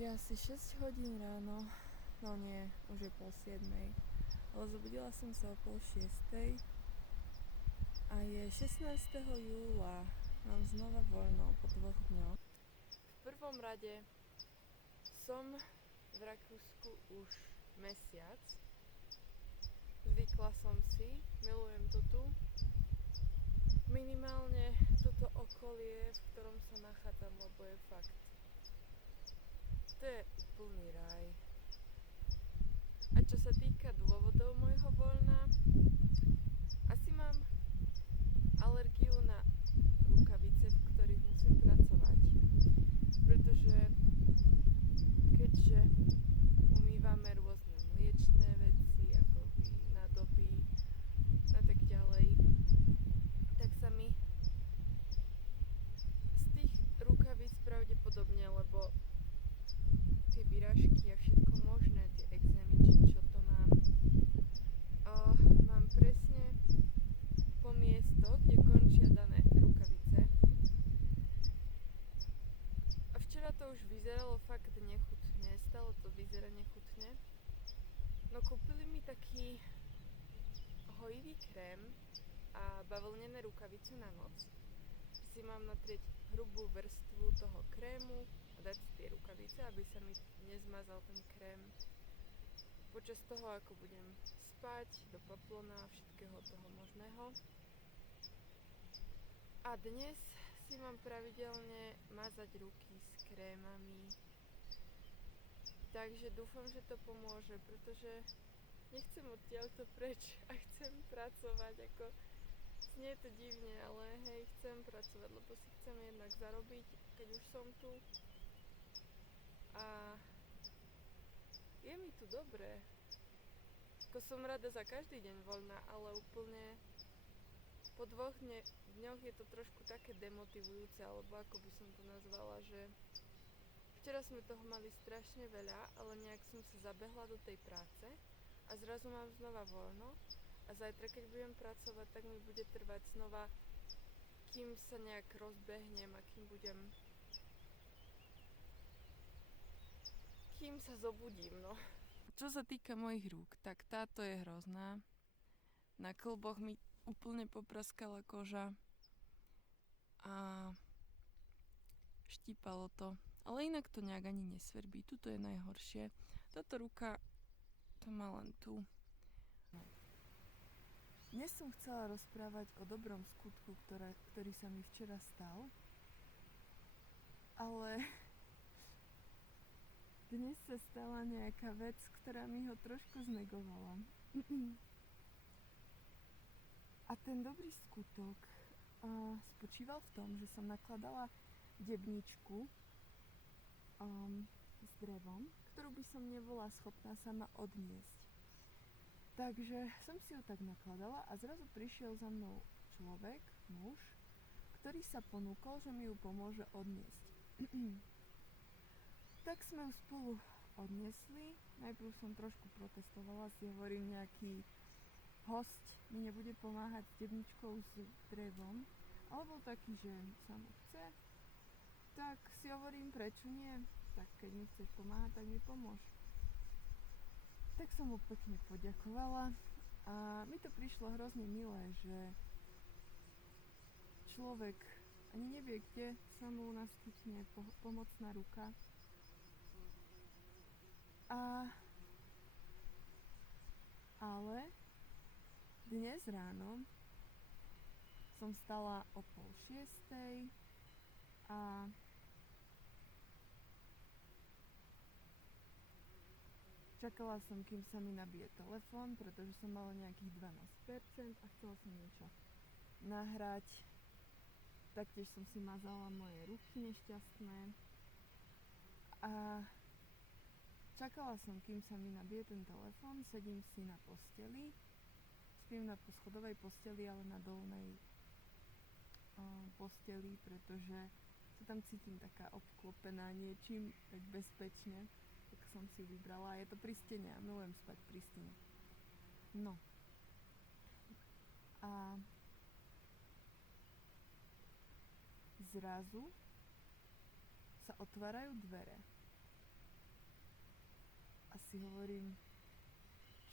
Je asi 6 hodín ráno, no nie, už je 6:30, ale zobudila som sa o 5:30 a je 16. júla, mám znova voľno po 2 dňoch. V prvom rade som v Rakúsku už mesiac, zvykla som si, milujem to tu, minimálne toto okolie, v ktorom sa nachádzam, lebo je fakt, to je úplný raj. A čo sa týka dôvodov môjho voľna, asi mám alergiu na rukavice, v ktorých musím pracovať. Pretože keďže umývame rôzne mliečne veci, ako nádoby a tak ďalej, tak sa mi z tých rukavíc pravdepodobne, lebo tie vyrážky a všetko možné, tie exémy, či čo to mám, mám presne po miestoch, kde končia dané rukavice. A včera to už vyzeralo fakt nechutne, stále to vyzerá nechutne. No kúpili mi taký hojivý krém a bavlnené rukavice na noc. Si mám natrieť hrubú vrstvu toho krému a dať si tie rukavice, aby sa mi nezmazal ten krém počas toho, ako budem spať, do paplona a všetkého toho možného. A dnes si mám pravidelne mazať ruky s krémami. Takže dúfam, že to pomôže, pretože nechcem odtiaľto preč a chcem pracovať, ako znie to divne, ale hej, chcem pracovať, lebo si chcem jednak zarobiť, keď už som tu. A je mi tu dobre. Ako som rada za každý deň voľná, ale úplne po 2 dňoch je to trošku také demotivujúce, alebo ako by som to nazvala, že včera sme toho mali strašne veľa, ale nejak som sa zabehla do tej práce a zrazu mám znova voľno a zajtra, keď budem pracovať, tak mi bude trvať znova, kým sa nejak rozbehnem a kým sa zobudím, no. Čo sa týka mojich rúk, tak táto je hrozná. Na klboch mi úplne popraskala koža a štípalo to. Ale inak to nejak ani nesverbí. Tuto je najhoršie. Táto ruka, to má len tu. Dnes som chcela rozprávať o dobrom skutku, ktorý sa mi včera stal. Ale dnes sa stala nejaká vec, ktorá mi ho trošku znegovala. A ten dobrý skutok spočíval v tom, že som nakladala debničku s drevom, ktorú by som nebola schopná sama odniesť. Takže som si ju tak nakladala a zrazu prišiel za mnou človek, muž, ktorý sa ponúkol, že mi ju pomôže odniesť. Tak sme ju spolu odniesli. Najprv som trošku protestovala, si hovorím, nejaký hosť mi nebude pomáhať s debničkou s drevom, alebo taký, že sa mu chce, tak si hovorím, prečo nie, tak keď mi chceš pomáhať, tak mi pomôž. Tak som mu pekne poďakovala a mi to prišlo hrozne milé, že človek ani nevie, kde sa mu naskytne pomocná ruka. Ale dnes ráno som vstala o 5:30 a čakala som, kým sa mi nabije telefón, pretože som mala nejakých 12% a chcela som niečo nahrať. Taktiež som si mazala moje ruky nešťastné a čakala som, kým sa mi nabije ten telefón, sedím si na posteli, spím na poschodovej posteli, ale na dolnej posteli, pretože sa tam cítim taká obklopená niečím, tak bezpečne, tak som si vybrala. Je to pri stene a milujem spať pri stene. No. A zrazu sa otvárajú dvere si hovorím,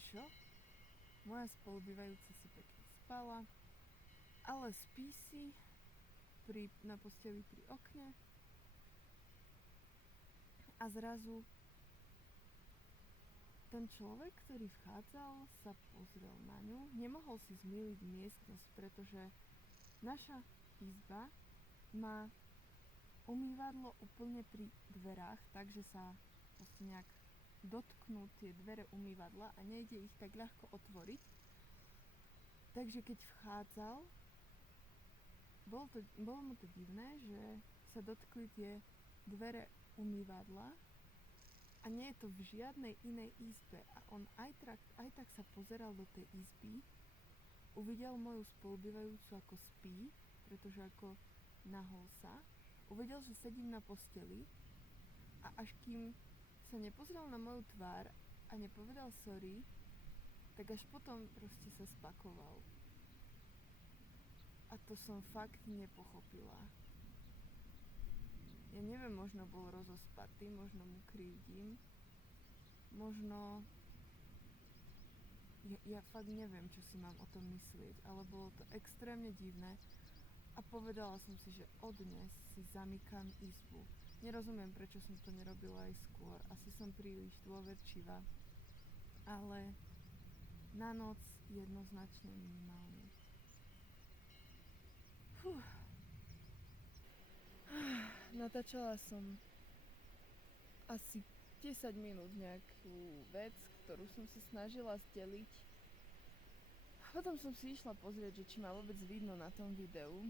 čo? Moja spolubývajúca si pekne spala, ale spí si na posteli pri okne a zrazu ten človek, ktorý vchádzal, sa pozrel na ňu. Nemohol si zmýliť miestnosť, pretože naša izba má umývadlo úplne pri dverách, takže sa proste nejak dotknú tie dvere umývadla a nejde ich tak ľahko otvoriť. Takže keď vchádzal, bolo mu to divné, že sa dotkli tie dvere umývadla a nie je to v žiadnej inej izbe. A on aj tak sa pozeral do tej izby, uvidel moju spolubývajúcu ako spí, pretože ako nahol sa, uvidel, že sedím na posteli a až kým sa nepozrel na moju tvár a nepovedal sorry, tak až potom proste sa spakoval. A to som fakt nepochopila. Ja neviem, možno bol rozospatý, možno mu krivdím, možno... Ja fakt neviem, čo si mám o tom myslieť, ale bolo to extrémne divné a povedala som si, že od dnes si zamykam izbu. Nerozumiem, prečo som to nerobila aj skôr. Asi som príliš dôverčivá, ale na noc jednoznačne minimálne. Natáčala som asi 10 minút nejakú vec, ktorú som sa snažila zdeliť. Potom som si išla pozrieť, že či ma vôbec vidno na tom videu.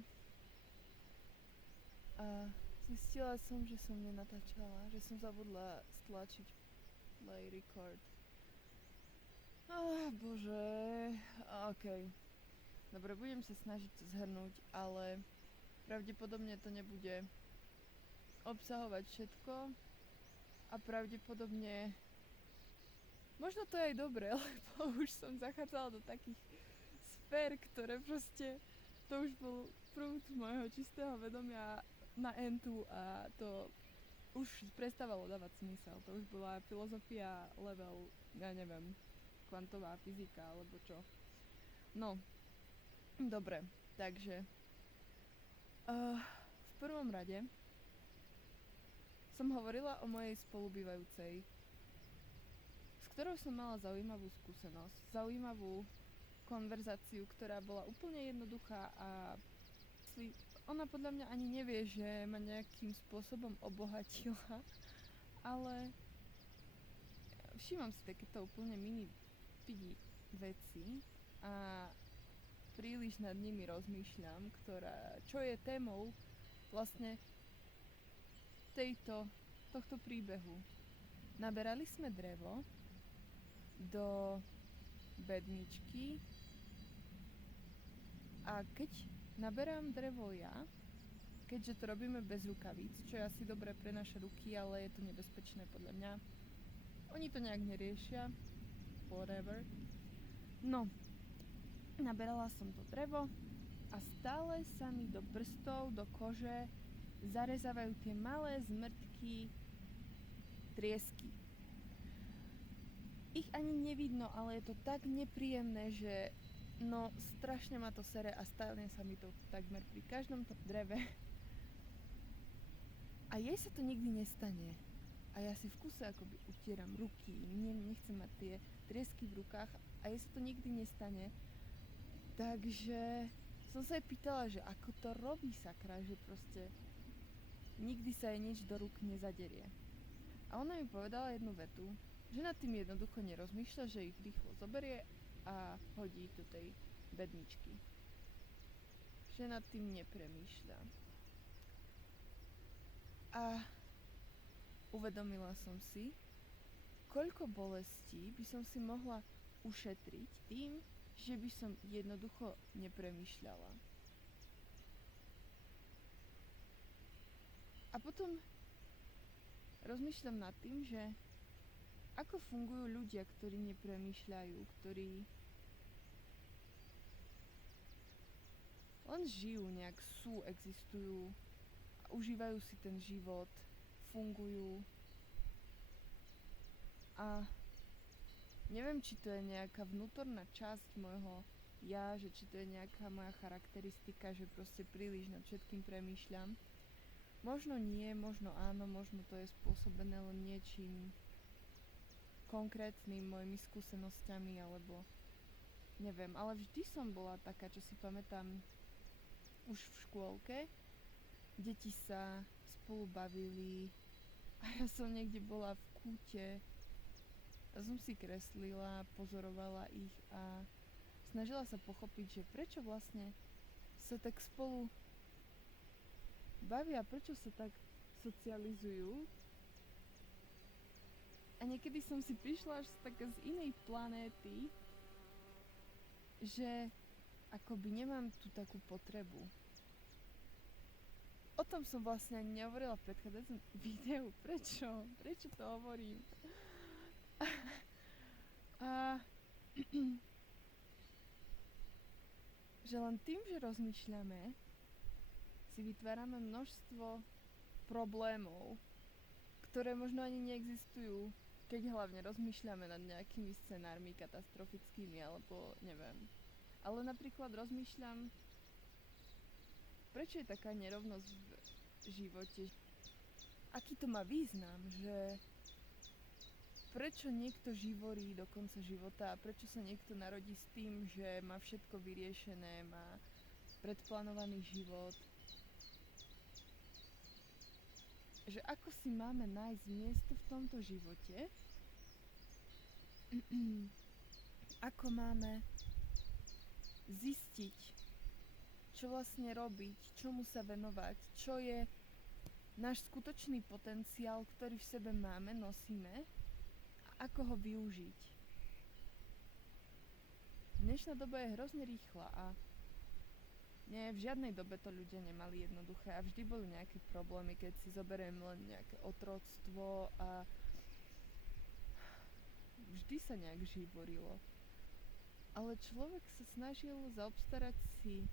A zistila som, že som nenatáčala, že som zabudla stlačiť play record. Bože, okej. Dobre, budem sa snažiť to zhrnúť, ale pravdepodobne to nebude obsahovať všetko a pravdepodobne možno to je aj dobré, lebo už som zachádzala do takých sfér, ktoré proste to už bol prúd môjho čistého vedomia na entu a to už prestávalo dávať zmysel. To už bola filozofia level, ja neviem, kvantová fyzika alebo čo. No, dobre, takže v prvom rade som hovorila o mojej spolubývajúcej, s ktorou som mala zaujímavú skúsenosť, zaujímavú konverzáciu, ktorá bola úplne jednoduchá a ona podľa mňa ani nevie, že ma nejakým spôsobom obohatila, ale všímam si takéto úplne mini pidi veci a príliš nad nimi rozmýšľam, čo je témou vlastne tohto príbehu. Naberali sme drevo do bedničky a keď naberám drevo ja, keďže to robíme bez rukavíc, čo je asi dobré pre naše ruky, ale je to nebezpečné podľa mňa. Oni to nejak neriešia. Whatever. No, naberala som to drevo a stále sa mi do prstov, do kože zarezávajú tie malé zmrtky triesky. Ich ani nevidno, ale je to tak nepríjemné, že no strašne ma to sere a stále sa mi to takmer pri každom dreve. A jej sa to nikdy nestane. A ja si v kuse akoby utieram ruky, nechcem mať tie triesky v rukách a jej sa to nikdy nestane. Takže som sa jej pýtala, že ako to robí sakra, že proste nikdy sa jej nič do rúk nezaderie. A ona mi povedala jednu vetu, že nad tým jednoducho nerozmýšľa, že ich rýchlo zoberie a hodí ich do tej bedničky. Že nad tým nepremýšľa. A uvedomila som si, koľko bolestí by som si mohla ušetriť tým, že by som jednoducho nepremýšľala. A potom rozmýšľam nad tým, že ako fungujú ľudia, ktorí nepremýšľajú, ktorí len žijú, nejak sú, existujú a užívajú si ten život, fungujú. A neviem, či to je nejaká vnútorná časť môjho ja, že či to je nejaká moja charakteristika, že proste príliš nad všetkým premýšľam. Možno nie, možno áno, možno to je spôsobené len niečím konkrétnym, mojimi skúsenosťami, alebo neviem, ale vždy som bola taká, čo si pamätám už v škôlke. Deti sa spolu bavili a ja som niekde bola v kúte a som si kreslila, pozorovala ich a snažila sa pochopiť, že prečo vlastne sa tak spolu bavia, prečo sa tak socializujú. A niekedy som si prišla až taká z inej planéty, že akoby nemám tu takú potrebu. O tom som vlastne ani nehovorila v predchádzajúcom videu. Prečo? Prečo to hovorím? A že len tým, že rozmýšľame, si vytvárame množstvo problémov, ktoré možno ani neexistujú, keď hlavne rozmýšľame nad nejakými scenármi katastrofickými, alebo neviem. Ale napríklad rozmýšľam, prečo je taká nerovnosť v živote, aký to má význam, že prečo niekto živorí do konca života a prečo sa niekto narodí s tým, že má všetko vyriešené, má predplánovaný život. Že ako si máme nájsť miesto v tomto živote, ako máme zistiť, čo vlastne robiť, čomu sa venovať, čo je náš skutočný potenciál, ktorý v sebe máme, nosíme, a ako ho využiť. Dnešná doba je hrozne rýchla a nie, v žiadnej dobe to ľudia nemali jednoduché a vždy boli nejaké problémy, keď si zoberiem len nejaké otroctvo a vždy sa nejak živorilo. Ale človek sa snažil zaobstarať si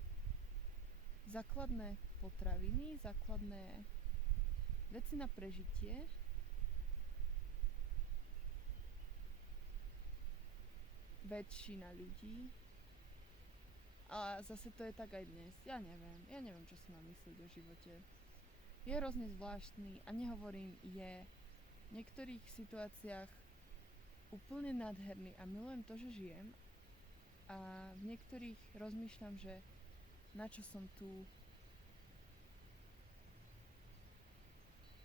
základné potraviny, základné veci na prežitie. Väčšina ľudí. A zase to je tak aj dnes. Ja neviem, čo si mám myslieť o živote. Je hrozne zvláštny a nehovorím, je v niektorých situáciách úplne nádherný a milujem to, že žijem. A v niektorých rozmýšľam, že na čo som tu.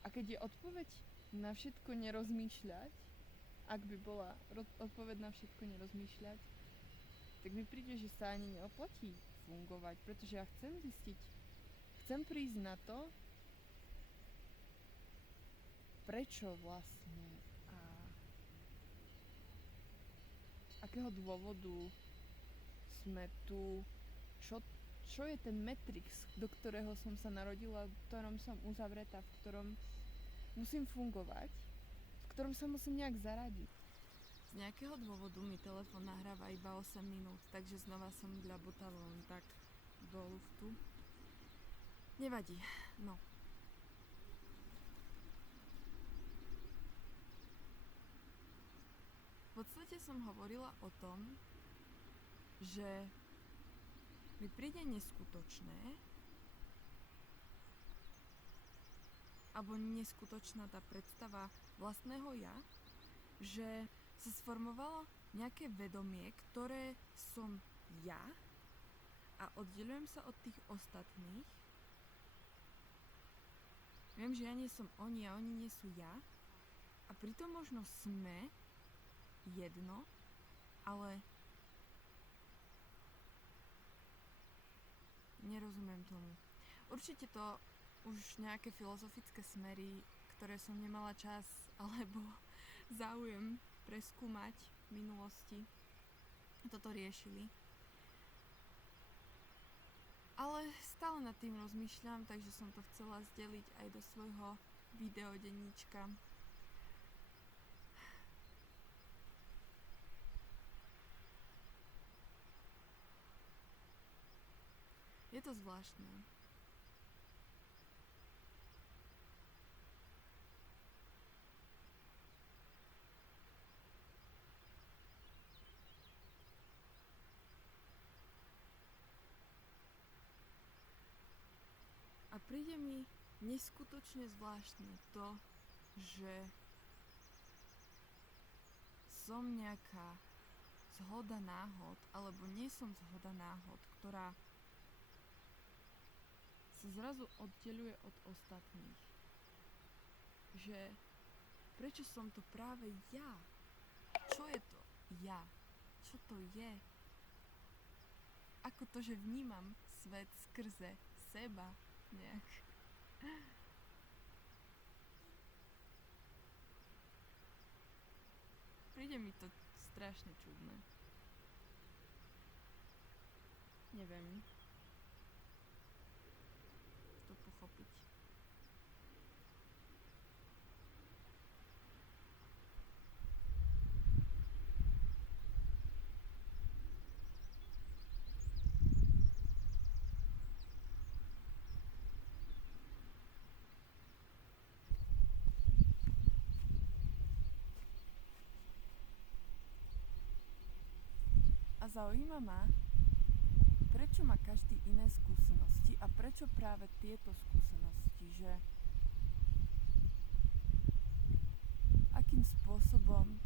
A keď je odpoveď na všetko nerozmýšľať, ak by bola odpoveď na všetko nerozmýšľať, tak mi príde, že sa ani neoplatí fungovať, pretože ja chcem zistiť, chcem prísť na to, prečo vlastne a z akého dôvodu sme tu, čo je ten matrix, do ktorého som sa narodila, v ktorom som uzavretá, v ktorom musím fungovať, v ktorom sa musím nejak zaradiť. Z nejakého dôvodu mi telefón nahráva iba 8 minút, takže znova som dľabotala len tak do luftu. Nevadí, no. V podstate som hovorila o tom, že mi príde neskutočné, alebo neskutočná tá predstava vlastného ja, že sa sformovalo nejaké vedomie, ktoré som ja a oddelujem sa od tých ostatných. Viem, že ja nie som oni a oni nie sú ja a pritom možno sme jedno, ale nerozumiem tomu. Určite to už nejaké filozofické smery, ktoré som nemala čas alebo záujem preskúmať v minulosti, toto riešili. Ale stále nad tým rozmýšľam, takže som to chcela zdeliť aj do svojho videodenníčka. Je to zvláštne. príde mi neskutočne zvláštne to, že som nejaká zhoda náhod, alebo nie som zhoda náhod, ktorá sa zrazu oddeľuje od ostatných. Že prečo som to práve ja? Čo je to ja? Čo to je? Ako to, že vnímam svet skrze seba nejak. Príde mi to strašne čudné. Neviem to pochopiť. A zaujíma ma, prečo má každý iné skúsenosti a prečo práve tieto skúsenosti, že akým spôsobom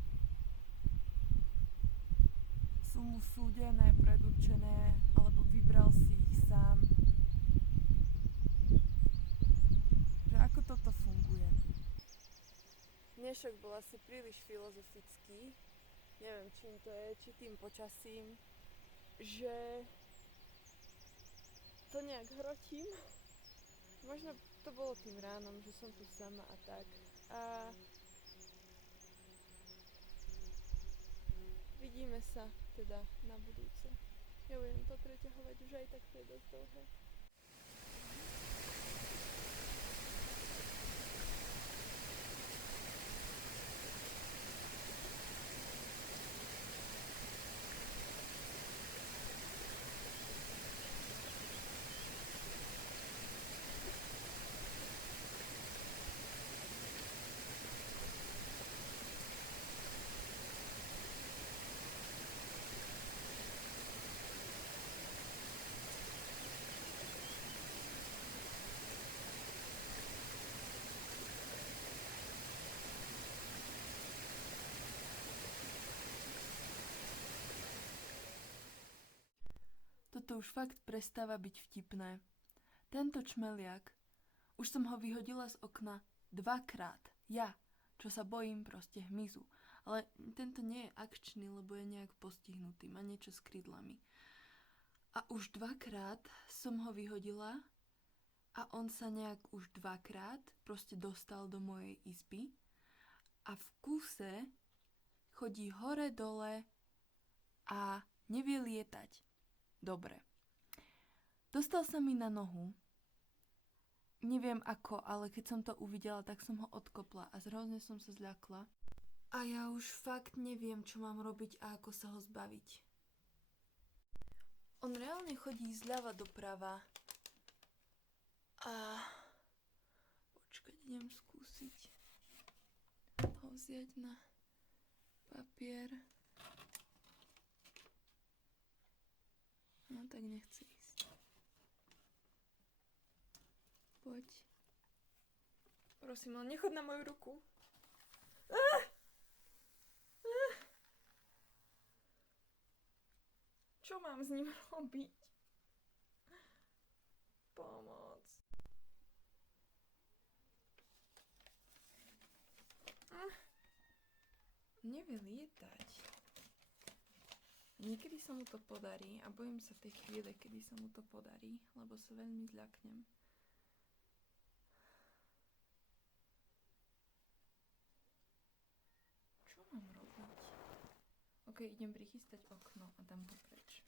sú mu súdené, predurčené, alebo vybral si ich sám. Že ako toto funguje. Dnešok bol asi príliš filozofický. Neviem, čím to je, či tým počasím, že to nejak hrotím. Možno to bolo tým ránom, že som tu sama a tak. A vidíme sa teda na budúce. Nebudem to preťahovať, už aj tak to je dosť dlhé. Toto už fakt prestáva byť vtipné. Tento čmeliak, už som ho vyhodila z okna 2-krát. Ja, čo sa bojím proste hmyzu. Ale tento nie je akčný, lebo je nejak postihnutý, má niečo s krídlami. A už 2-krát som ho vyhodila a on sa nejak už 2-krát proste dostal do mojej izby a v kúse chodí hore dole a nevie lietať. Dobre. Dostal sa mi na nohu. Neviem ako, ale keď som to uvidela, tak som ho odkopla a hrozne som sa zľakla. A ja už fakt neviem, čo mám robiť a ako sa ho zbaviť. On reálne chodí zľava doprava. A počkať, idem skúsiť ho vziať na papier. No tak nechce ísť. Poď. Prosím, len nechod na moju ruku. Čo mám s ním robiť? Pomoc. Nevie lietať. Niekedy sa mu to podarí a bojím sa tej chvíle, kedy sa mu to podarí, lebo sa veľmi zľaknem. Čo mám robiť? Ok, idem prichystať okno a dám to preč.